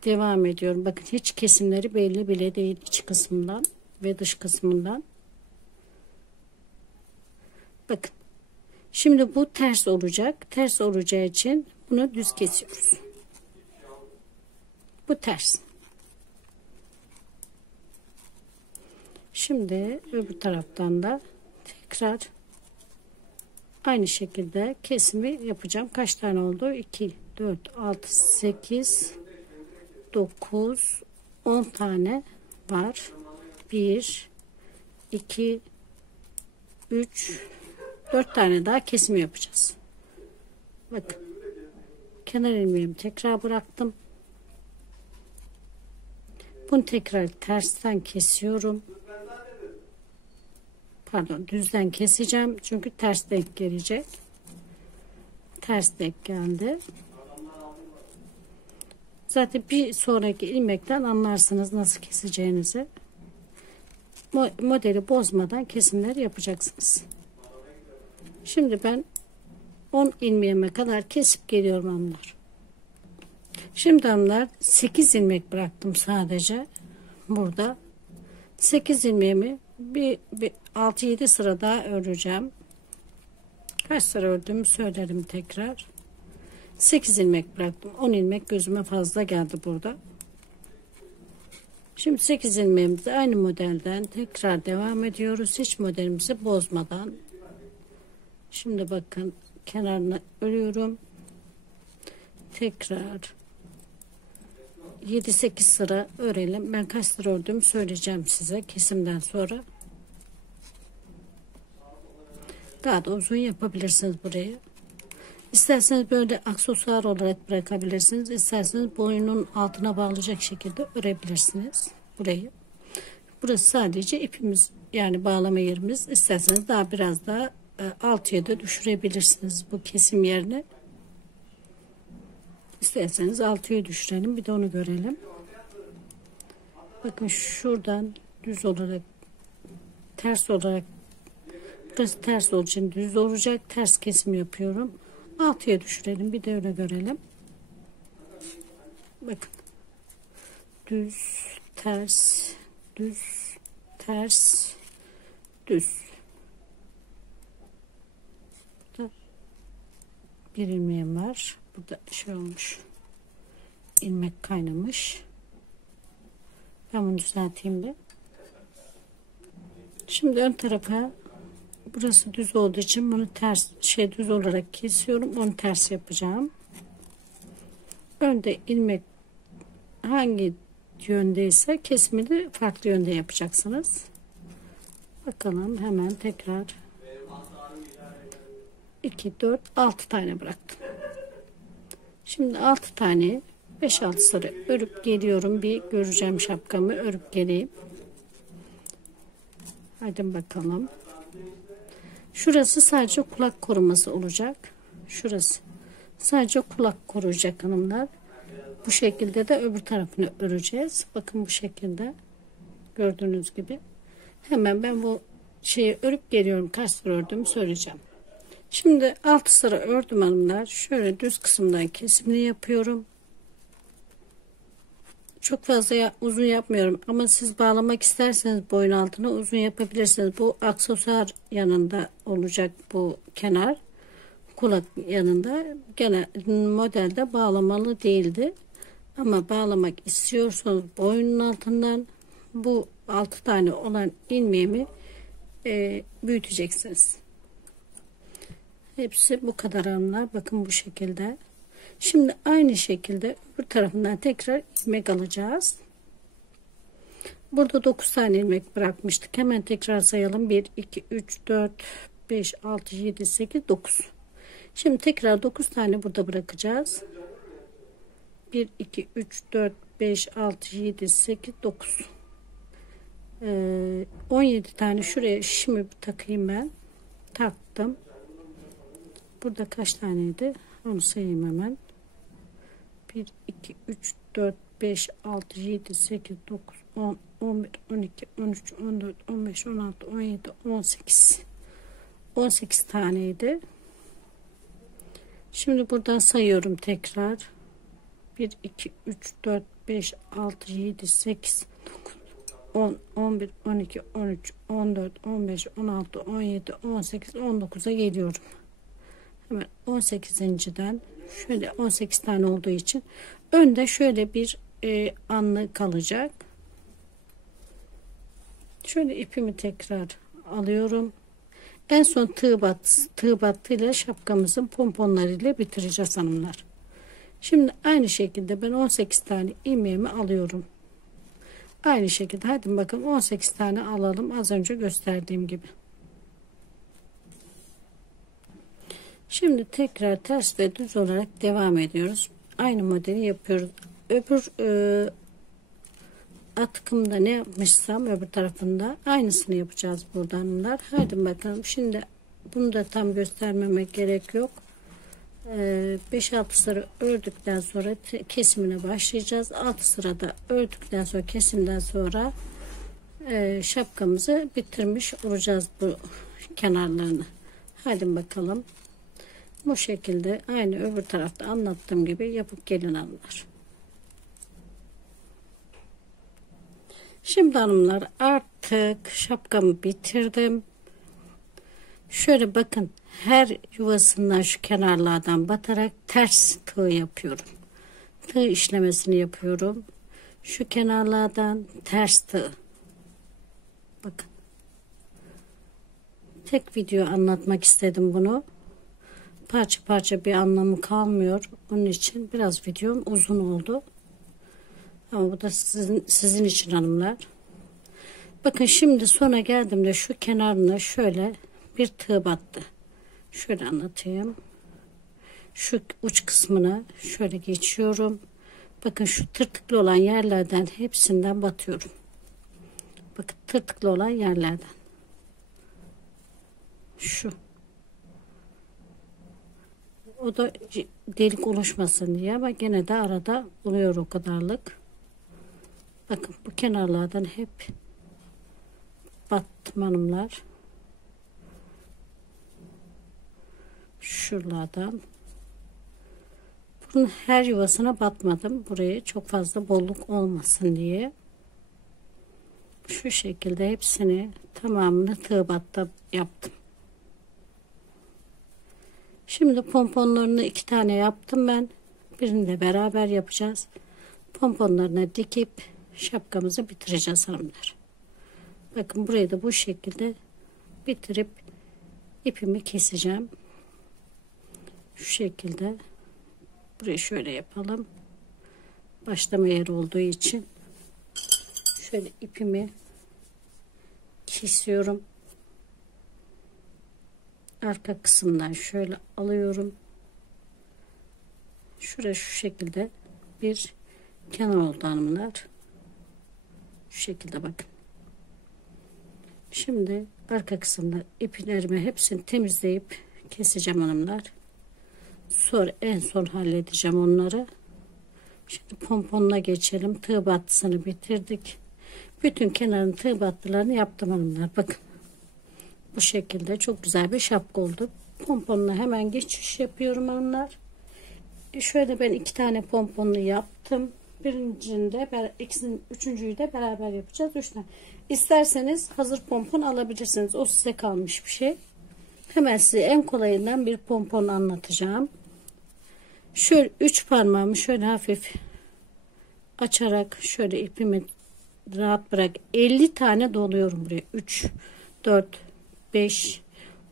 Devam ediyorum. Bakın hiç kesimleri belli bile değil iç kısmından ve dış kısmından. Bakın. Şimdi bu ters olacak. Ters olacağı için bunu düz kesiyoruz. Bu ters. Şimdi öbür taraftan da tekrar aynı şekilde kesimi yapacağım. Kaç tane oldu? 2, 4, 6, 8, 9, 10 tane var. 1, 2, 3, 4 tane daha kesim yapacağız. Bakın. Kenar ilmeğimi tekrar bıraktım. Bunu tekrar tersten kesiyorum. Pardon, düzden keseceğim. Çünkü ters denk gelecek. Ters denk geldi. Zaten bir sonraki ilmekten anlarsınız nasıl keseceğinizi. Modeli bozmadan kesimler yapacaksınız. Şimdi ben 10 ilmeğime kadar kesip geliyorum hanımlar. Şimdi hanımlar 8 ilmek bıraktım sadece. Burada 8 ilmeğimi bir 6-7 sıra daha öreceğim. Kaç sıra ördüğümü söylerim tekrar. 8 ilmek bıraktım. 10 ilmek gözüme fazla geldi burada. Şimdi 8 ilmeğimizde aynı modelden tekrar devam ediyoruz. Hiç modelimizi bozmadan. Şimdi bakın kenarını örüyorum. Tekrar 7-8 sıra örelim. Ben kaç sıra ördüğümü söyleyeceğim size kesimden sonra. Daha da uzun yapabilirsiniz burayı. İsterseniz böyle aksesuar olarak bırakabilirsiniz. İsterseniz boynun altına bağlayacak şekilde örebilirsiniz burayı. Burası sadece ipimiz, yani bağlama yerimiz. İsterseniz daha biraz daha altıya da düşürebilirsiniz bu kesim yerini. İsterseniz altıya düşürelim. Bir de onu görelim. Bakın şuradan düz olarak, ters olarak, burası ters olduğu için düz olacak. Ters kesim yapıyorum. 6'ya düşürelim. Bir de öyle görelim. Bakın. Düz, ters, düz, ters, düz. Burada bir ilmeğim var. Burada şey olmuş. İlmek kaynamış. Ben bunu düzelteyim bir. Şimdi ön tarafa, burası düz olduğu için bunu ters düz olarak kesiyorum. Onu ters yapacağım. Önde ilmek hangi yöndeyse kesimi de farklı yönde yapacaksınız. Bakalım hemen tekrar 2 4 6 tane bıraktım. Şimdi 6 tane 5-6 sıra örüp geliyorum. Bir göreceğim şapkamı örüp geleyim. Hadi bakalım. Şurası sadece kulak koruması olacak. Şurası sadece kulak koruyacak hanımlar. Bu şekilde de öbür tarafını öreceğiz. Bakın bu şekilde. Gördüğünüz gibi. Hemen ben bu şeyi örüp geliyorum. Kaç sıra ördüğümü söyleyeceğim. Şimdi 6 sıra ördüm hanımlar. Şöyle düz kısımdan kesimini yapıyorum. Çok fazla uzun yapmıyorum ama siz bağlamak isterseniz boyun altına uzun yapabilirsiniz. Bu aksesuar yanında olacak, bu kenar kulak yanında. Gene modelde bağlamalı değildi ama bağlamak istiyorsanız boyunun altından bu 6 tane olan ilmeğimi büyüteceksiniz. Hepsi bu kadar hanımlar. Bakın bu şekilde. Şimdi aynı şekilde öbür tarafından tekrar ilmek alacağız. Burada 9 tane ilmek bırakmıştık. Hemen tekrar sayalım. 1, 2, 3, 4, 5, 6, 7, 8, 9. Şimdi tekrar 9 tane burada bırakacağız. 1, 2, 3, 4, 5, 6, 7, 8, 9. 17 tane şuraya şimdi takayım ben. Taktım. Burada kaç taneydi? Onu sayayım hemen. 1, 2, 3, 4, 5, 6, 7, 8, 9, 10, 11, 12, 13, 14, 15, 16, 17, 18. 18 taneydi. Şimdi buradan sayıyorum tekrar. 1, 2, 3, 4, 5, 6, 7, 8, 9, 10, 11, 12, 13, 14, 15, 16, 17, 18, 19'a geliyorum. Hemen 18.'den şöyle 18 tane olduğu için önde şöyle bir anlı kalacak. Şöyle ipimi tekrar alıyorum. En son tığ battıyla şapkamızın pomponlarıyla bitireceğiz hanımlar. Şimdi aynı şekilde ben 18 tane ilmeğimi alıyorum. Aynı şekilde hadi bakın 18 tane alalım, az önce gösterdiğim gibi. Şimdi tekrar ters ve düz olarak devam ediyoruz. Aynı modeli yapıyoruz. Öbür atkımda ne yapmışsam öbür tarafında aynısını yapacağız buradanlar. Hadi bakalım. Şimdi bunu da tam göstermemek gerek yok. 5-6 sıra ördükten sonra kesimine başlayacağız. 6 sırada ördükten sonra kesimden sonra şapkamızı bitirmiş olacağız bu kenarlarını. Hadi bakalım. Bu şekilde aynı öbür tarafta anlattığım gibi yapıp gelin hanımlar. Şimdi hanımlar artık şapkamı bitirdim. Şöyle bakın, her yuvasından şu kenarlardan batarak ters tığ yapıyorum. Tığ işlemesini yapıyorum. Şu kenarlardan ters tığ. Bakın. Tek video anlatmak istedim bunu. Parça parça bir anlamı kalmıyor. Onun için biraz videom uzun oldu. Ama bu da sizin için hanımlar. Bakın şimdi sona geldiğimde şu kenarına şöyle bir tığ battı. Şöyle anlatayım. Şu uç kısmına şöyle geçiyorum. Bakın şu tırtıklı olan yerlerden hepsinden batıyorum. Bakın tırtıklı olan yerlerden. Şu. O da delik oluşmasın diye ama gene de arada oluyor o kadarlık. Bakın bu kenarlardan hep battım hanımlar. Şuralardan Bunun her yuvasına batmadım. Buraya çok fazla bolluk olmasın diye. Şu şekilde hepsini tamamını tığ batta yaptım. Şimdi pomponlarını 2 tane yaptım ben. Birini de beraber yapacağız. Pomponlarına dikip şapkamızı bitireceğiz hanımlar. Bakın burayı da bu şekilde bitirip ipimi keseceğim. Şu şekilde. Burayı şöyle yapalım. Başlama yeri olduğu için şöyle ipimi kesiyorum. Arka kısımdan şöyle alıyorum. Şuraya şu şekilde bir kenar oldu hanımlar. Şu şekilde bakın. Şimdi arka kısımda iplerimi hepsini temizleyip keseceğim hanımlar. Sonra en son halledeceğim onları. Şimdi pomponuna geçelim. Tığ battısını bitirdik. Bütün kenarın tığ battılarını yaptım hanımlar. Bakın. Bu şekilde çok güzel bir şapka oldu. Pomponuna hemen geçiş yapıyorum hanımlar. Şöyle ben 2 tane pomponlu yaptım. Birincini de üçüncüyü de beraber yapacağız. 3 tane. İsterseniz hazır pompon alabilirsiniz. O size kalmış bir şey. Hemen size en kolayından bir pompon anlatacağım. Şöyle 3 parmağımı şöyle hafif açarak şöyle ipimi rahat bırak. 50 tane doluyorum buraya. 3, 4, 5.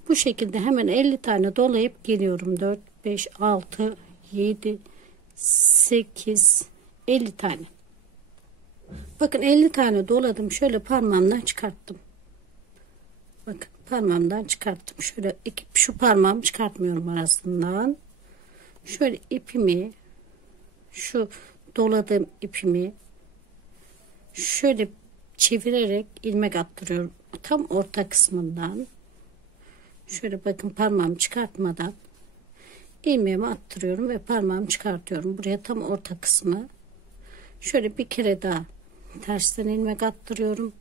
Bu şekilde hemen 50 tane dolayıp geliyorum. 4, 5, 6, 7, 8, 50 tane. Bakın 50 tane doladım. Şöyle parmağımdan çıkarttım. Bakın parmağımdan çıkarttım. Şöyle şu parmağımı çıkartmıyorum arasından. Şöyle ipimi, şu doladığım ipimi şöyle çevirerek ilmek attırıyorum. Tam orta kısmından. Şöyle bakın parmağımı çıkartmadan ilmeğimi attırıyorum ve parmağımı çıkartıyorum. Buraya tam orta kısmı. Şöyle bir kere daha tersten ilmek attırıyorum.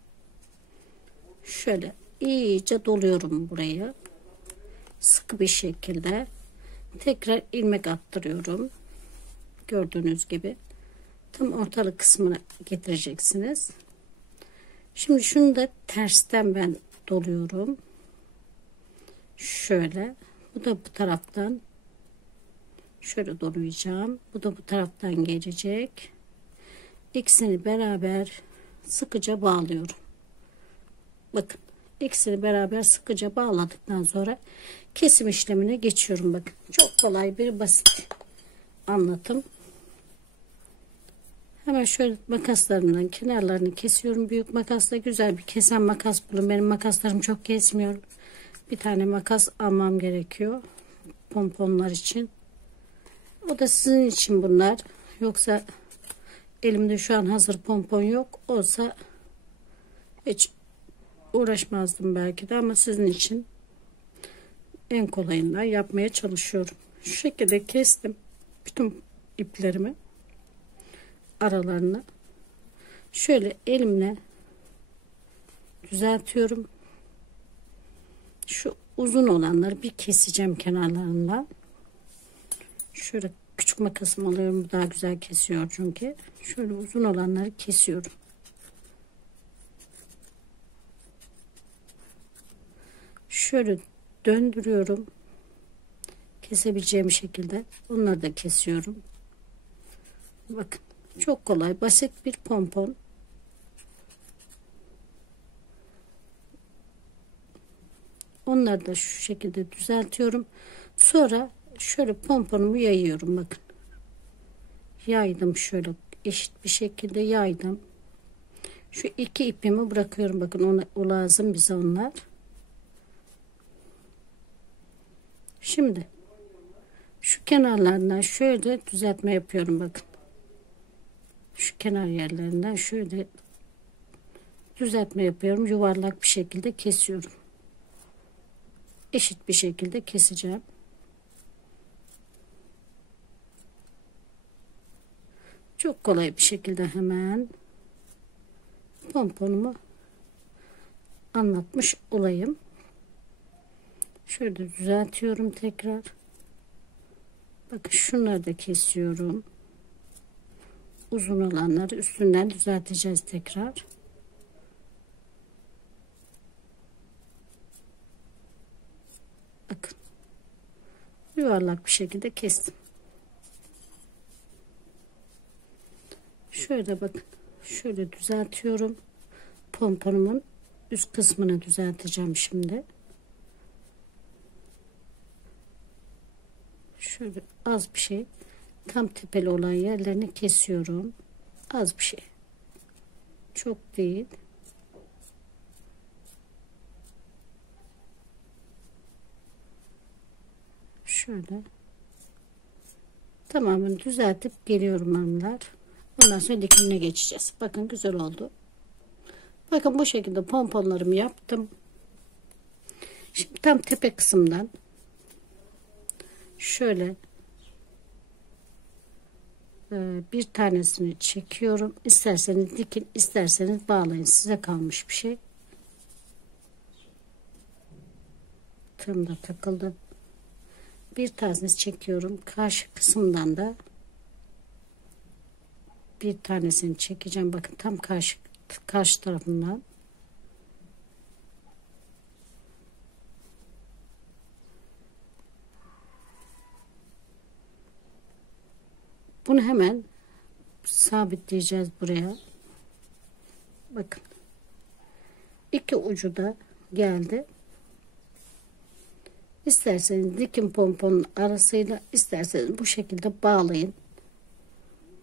Şöyle iyice doluyorum burayı. Sıkı bir şekilde. Tekrar ilmek attırıyorum. Gördüğünüz gibi. Tam ortalık kısmına getireceksiniz. Şimdi şunu da tersten ben doluyorum. Şöyle. Bu da bu taraftan. Şöyle dolayacağım. Bu da bu taraftan gelecek. İkisini beraber sıkıca bağlıyorum. Bakın. İkisini beraber sıkıca bağladıktan sonra kesim işlemine geçiyorum. Bakın. Çok kolay bir basit anlatım. Hemen şöyle makaslarımdan kenarlarını kesiyorum. Büyük makasla güzel bir kesen makas bulun. Benim makaslarım çok kesmiyor. Bir tane makas almam gerekiyor. Pomponlar için. O da sizin için bunlar. Yoksa elimde şu an hazır pompon yok. Olsa hiç uğraşmazdım belki de, ama sizin için en kolayından yapmaya çalışıyorum. Şu şekilde kestim bütün iplerimi, aralarını şöyle elimle düzeltiyorum. Şu uzun olanları bir keseceğim kenarlarından. Şöyle küçük makasımı alıyorum, bu daha güzel kesiyor çünkü. Şöyle uzun olanları kesiyorum. Şöyle döndürüyorum. Kesebileceğim şekilde onları da kesiyorum. Bakın çok kolay, basit bir pompon. Onları da şu şekilde düzeltiyorum. Sonra şöyle pomponumu yayıyorum. Bakın. Yaydım, şöyle eşit bir şekilde yaydım. Şu iki ipimi bırakıyorum. Bakın o lazım bize onlar. Şimdi şu kenarlarından şöyle düzeltme yapıyorum. Bakın. Şu kenar yerlerinden şöyle düzeltme yapıyorum. Yuvarlak bir şekilde kesiyorum. Eşit bir şekilde keseceğim. Çok kolay bir şekilde hemen pomponumu anlatmış olayım. Şöyle düzeltiyorum tekrar. Bakın şunları da kesiyorum. Uzun olanları üstünden düzelteceğiz tekrar. Bakın. Yuvarlak bir şekilde kestim. Şöyle bakın. Şöyle düzeltiyorum. Pomponumun üst kısmını düzelteceğim şimdi. Şöyle az bir şey. Tam tepeli olan yerlerini kesiyorum. Az bir şey. Çok değil. Şöyle. Tamamını düzeltip geliyorum hanımlar. Ondan sonra dikimine geçeceğiz. Bakın güzel oldu. Bakın bu şekilde pomponlarımı yaptım. Şimdi tam tepe kısımdan şöyle bir tanesini çekiyorum. İsterseniz dikin, isterseniz bağlayın. Size kalmış bir şey. Tığım da takıldı. Bir tanesini çekiyorum. Karşı kısımdan da bir tanesini çekeceğim. Bakın tam karşı tarafından. Bunu hemen sabitleyeceğiz buraya. Bakın. İki ucu da geldi. İsterseniz dikin pomponun arasıyla, isterseniz bu şekilde bağlayın.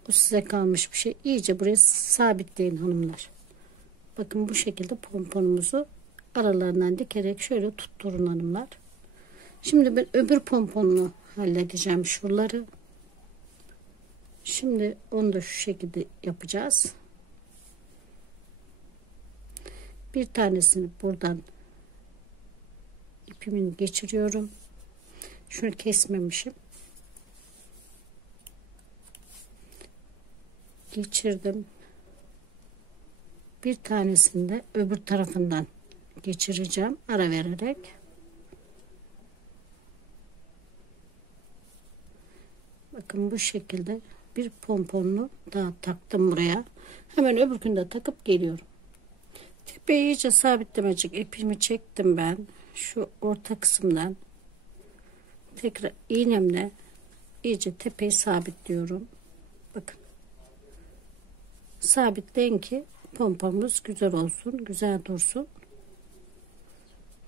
Bu size kalmış bir şey. İyice buraya sabitleyin hanımlar. Bakın bu şekilde pomponumuzu aralarından dikerek şöyle tutturun hanımlar. Şimdi ben öbür pomponunu halledeceğim şuraları. Şimdi onu da şu şekilde yapacağız. Bir tanesini buradan ipimi geçiriyorum. Şunu kesmemişim. Geçirdim. Bir tanesini de öbür tarafından geçireceğim ara vererek. Bakın bu şekilde bir pomponlu daha taktım buraya. Hemen öbürkünü de takıp geliyorum. Tepeyi iyice sabitlemecek ipimi çektim ben. Şu orta kısımdan tekrar iğnemle iyice tepeyi sabitliyorum. Bakın. Sabitleyin ki pompomuz güzel olsun, güzel dursun.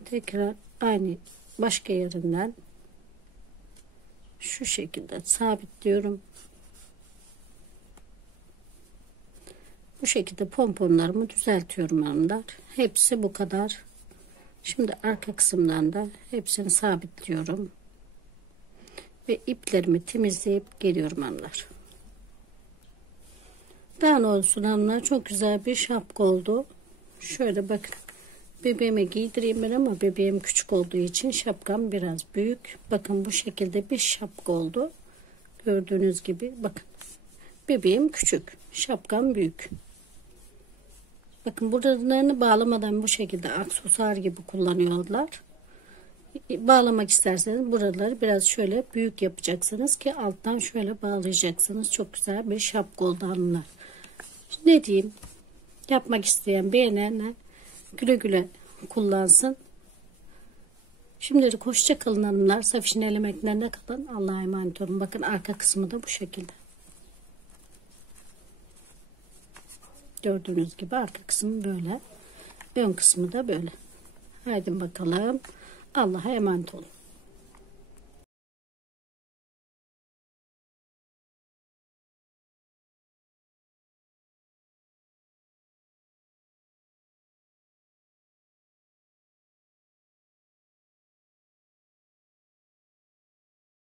Tekrar aynı başka yerinden şu şekilde sabitliyorum. Bu şekilde pomponlarımı düzeltiyorum hanımlar. Hepsi bu kadar. Şimdi arka kısımdan da hepsini sabitliyorum. Ve iplerimi temizleyip geliyorum hanımlar. Daha ne olsun hanımlar, çok güzel bir şapka oldu. Şöyle bakın. Bebeğime giydireyim ben ama bebeğim küçük olduğu için şapkam biraz büyük. Bakın bu şekilde bir şapka oldu. Gördüğünüz gibi bakın. Bebeğim küçük. Şapkam büyük. Bakın buralarını bağlamadan bu şekilde aksesuar gibi kullanıyorlar. Bağlamak isterseniz buraları biraz şöyle büyük yapacaksınız ki alttan şöyle bağlayacaksınız. Çok güzel bir şapka oldu hanımlar. Ne diyeyim? Yapmak isteyen, beğenenler güle güle kullansın. Şimdilik hoşça kalın hanımlar. Safiş'in el emeklerine kalın. Allah'a emanet olun. Bakın arka kısmı da bu şekilde. Gördüğünüz gibi arka kısmı böyle. Ön kısmı da böyle. Haydi bakalım. Allah'a emanet olun.